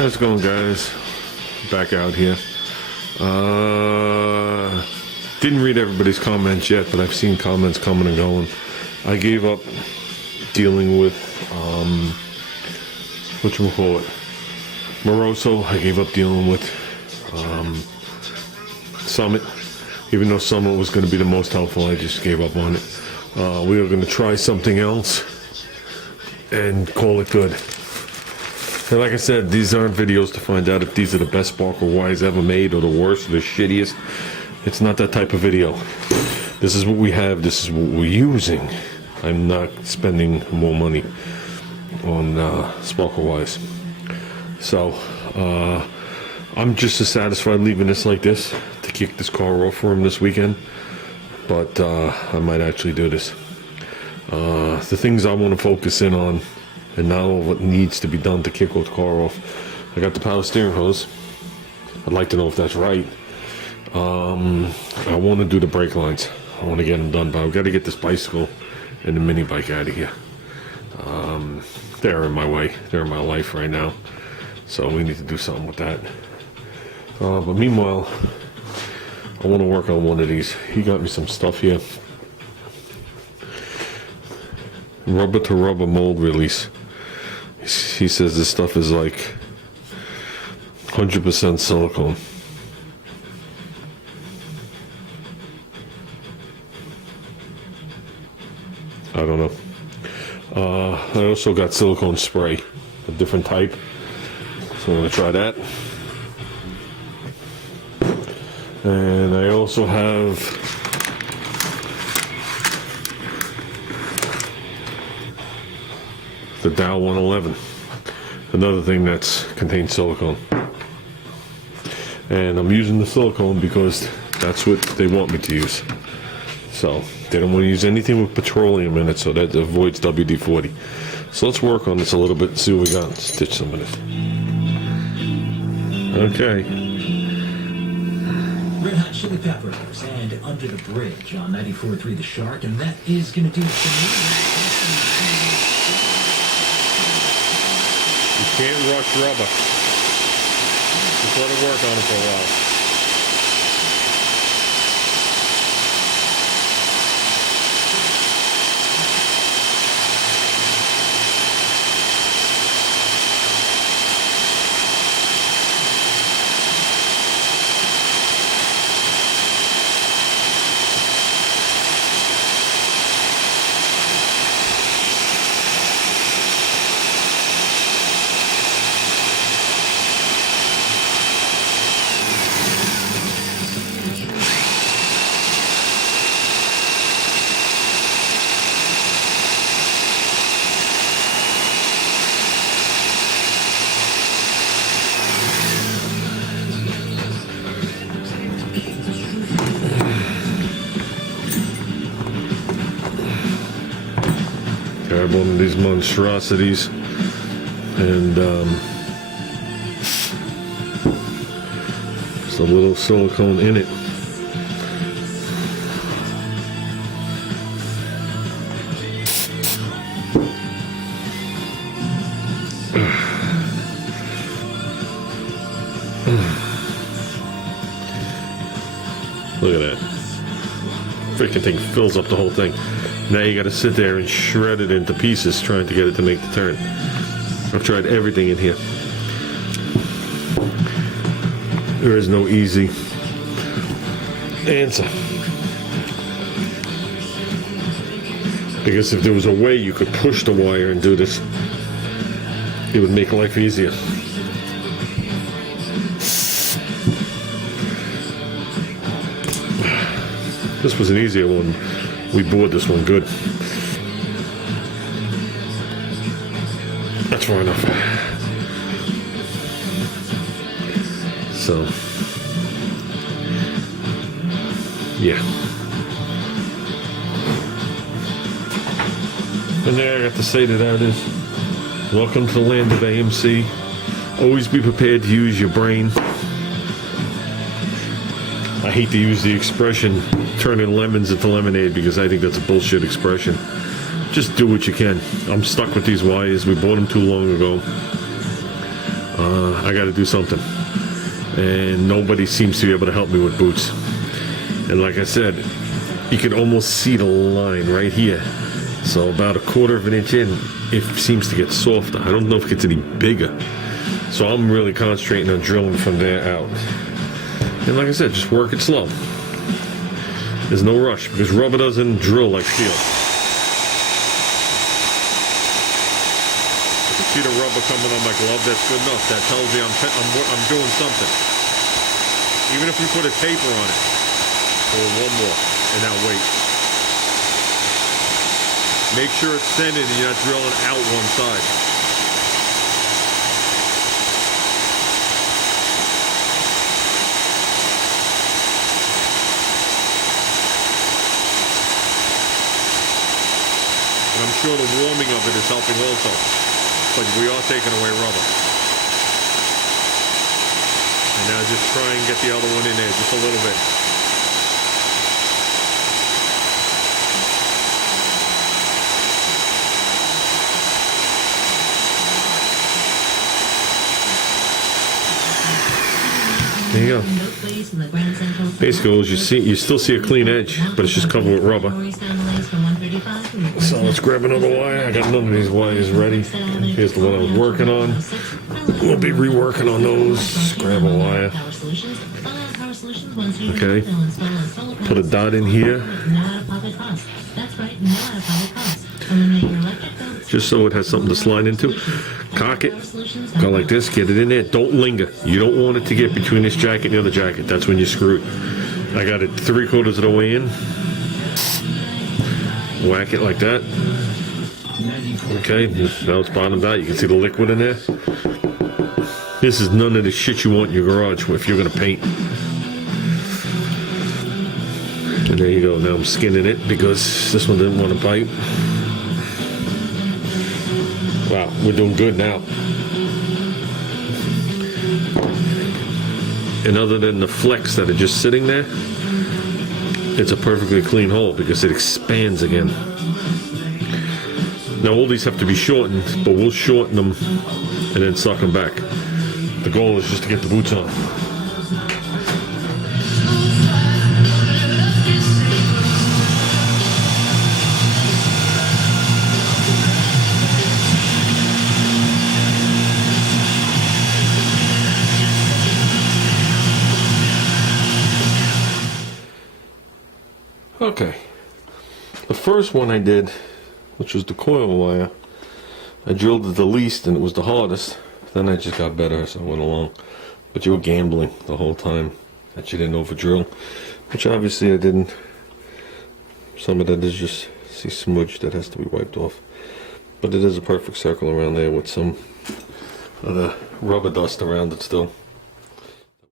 How's it going, guys? Back out here. Didn't read everybody's comments yet, but I've seen comments coming and going. I gave up dealing with whatchamacallit, Moroso. I gave up dealing with Summit. Even though Summit was going to be the most helpful, I just gave up on it. We are going to try something else and call it good. And like I said, these aren't videos to find out if these are the best sparkle wires ever made or the worst or the shittiest. It's not that type of video. This is what we have. This is what we're using. I'm not spending more money on sparkle wires. So I'm just as satisfied leaving this like this to kick this car off for him this weekend. But I might actually do this. The things I want to focus in on, and not all what needs to be done to kick the car off. I got the power steering hose. I'd like to know if that's right. I want to do the brake lines. I want to get them done, but I've got to get this bicycle and the mini bike out of here. They're in my way. They're in my life right now. So we need to do something with that. But meanwhile, I want to work on one of these. He got me some stuff here. Rubber to rubber mold release. He says this stuff is like 100% silicone. I don't know. I also got silicone spray, a different type. So I'm going to try that. And I also have the Dow 111, another thing that's contains silicone. And I'm using the silicone because that's what they want me to use. So they don't want to use anything with petroleum in it, so that avoids WD-40. So let's work on this a little bit and see what we got. Stitch some of this. Okay. Red Hot Chili Peppers and Under the Bridge on 94.3 The Shark, and that is going to do it for me. You can't rush rubber. Just let it work on it for a while. Grab one of these monstrosities and just a little silicone in it. Look at that. Freaking thing fills up the whole thing. Now you got to sit there and shred it into pieces trying to get it to make the turn. I've tried everything in here. There is no easy answer. Because if there was a way you could push the wire and do this, it would make life easier. This was an easier one. We bored this one good. That's far enough. So, yeah. And there I got to say to that is, welcome to the land of AMC. Always be prepared to use your brain. I hate to use the expression turning lemons into lemonade because I think that's a bullshit expression. Just do what you can. I'm stuck with these wires. We bought them too long ago. I got to do something. And nobody seems to be able to help me with boots. And like I said, you can almost see the line right here. So about a quarter of an inch in, it seems to get softer. I don't know if it gets any bigger. So I'm really concentrating on drilling from there out. And like I said, just work it slow. There's no rush because rubber doesn't drill like steel. If you see the rubber coming on my glove, that's good enough. That tells me I'm doing something. Even if we put a taper on it, or one more, and now wait. Make sure it's centered and you're not drilling out one side. And I'm sure the warming of it is helping also. But we are taking away rubber. And now just try and get the other one in there just a little bit. There you go. Basically, you still see a clean edge, but it's just covered with rubber. So let's grab another wire. I got none of these wires ready. Here's the one I was working on. We'll be reworking on those. Grab a wire. Okay. Put a dot in here. Just so it has something to slide into. Cock it. Go like this. Get it in there. Don't linger. You don't want it to get between this jacket and the other jacket. That's when you're screwed. I got it 3/4 of the way in. Whack it like that. Okay, now it's bottomed out. You can see the liquid in there. This is none of the shit you want in your garage if you're going to paint. And there you go. Now I'm skinning it because this one didn't want to bite. Wow, we're doing good now. And other than the flecks that are just sitting there, it's a perfectly clean hole because it expands again. Now all these have to be shortened, but we'll shorten them and then suck them back. The goal is just to get the boots on. Okay, the first one I did, which was the coil wire, I drilled it the least and it was the hardest. Then I just got better as I went along. But you were gambling the whole time that you didn't over drill, which obviously I didn't. Some of that is just, see, smudge that has to be wiped off. But it is a perfect circle around there with some of the rubber dust around it still.